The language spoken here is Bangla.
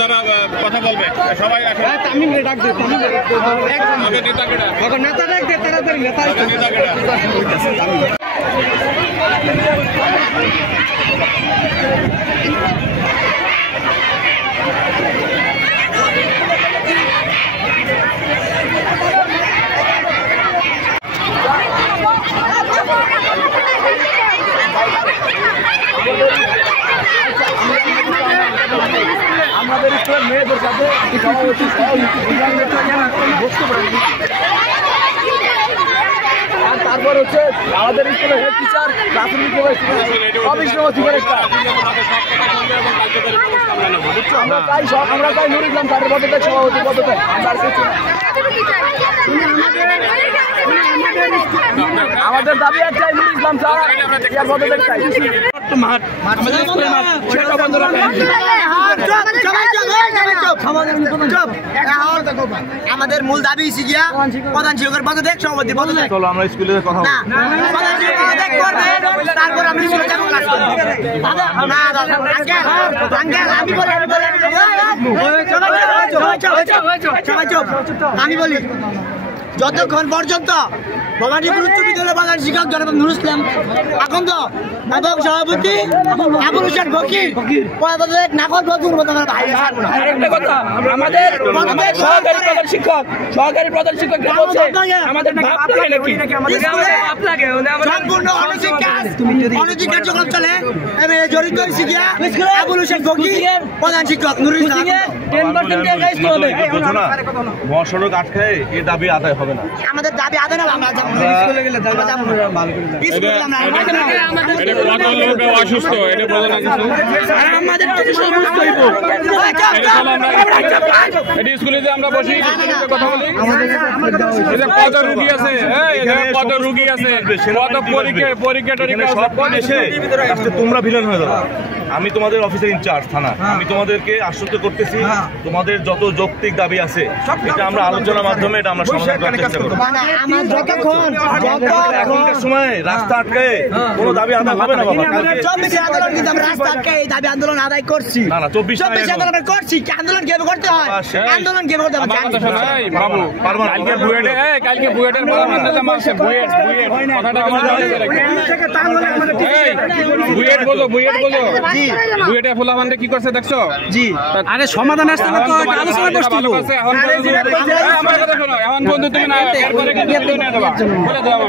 যারা কথা বলবে সবাই নেতা ডাক দে তাড়াতাড়ি নেতা আমাদের স্কুলের মেয়েদের সাথে আর তারপর হচ্ছে আমাদের স্কুলের হেড টিচার প্রাথমিক আমরা চাই নুর ইসলাম স্যারের পদত্যাগ সভাপতি পদত্যাগ আমাদের দাবি একটাই নুর ইসলাম স্যার পদত্যাগ চাই আমাদের মূল দাবি গিয়া প্রধান শিক্ষকের পদত্যাগ সভাপতি পদত্যাগ। চলো আমরা স্কুলে কথা তারপর আমি আমি বলি যতক্ষণ পর্যন্ত ভবানীপুর উচ্চ বিদ্যালয় প্রধান শিক্ষক জনাব নুর ইসলাম আকন্দ এবং সভাপতি আবুল হোসেন ফকির নাকল আমাদের সহকারী প্রধান শিক্ষক সম্পূর্ণ অনৈতিক কার্যক্রম চলে জড়িত হয়েছে গিয়া আবুল হোসেন ফকির প্রধান শিক্ষক নুর ইসলাম। মহাসড়ক আটকায় এই দাবি আদায় হবে না, আমাদের দাবি আদায় না। আমরা বসি কথা বলি, কত রুগী আছে, কত রুগী আছে, কত পরীক্ষা তোমরা ভিলেন হয়ে যাবে। আমি তোমাদের অফিসের ইনচার্জ থানা, আমি তোমাদেরকে আশ্বস্ত করতেছি তোমাদের যত যৌক্তিক দাবি আছে এটা আমরা আলোচনার মাধ্যমে এটা আমরা সমাধান করার চেষ্টা করব। এখনকার সময় রাস্তা আটকায় কোনো দাবি আদায় হবে না বাবা। 24 আন্দোলন কিন্তু আমরা রাস্তা আটকায় এই দাবি আন্দোলন আদায় করছি। না 24 আন্দোলন করছি, আন্দোলন কিভাবে করতে হয়, আন্দোলন কিভাবে করতে হয় বাবু। কালকে বুয়েটের প্রধানমন্ত্রী মাসে বুয়েট কথাটা বুয়েট বলো বুয়েটে ফুলাবান্ডে কি করছে দেখছো? জি আরে সমাধান আসছে না তো আলোচনা করতে হবে। এখন আমার কথা শোনো, এখন বন্ধু তুমি না এরপরে কিন্তু বলে দাও।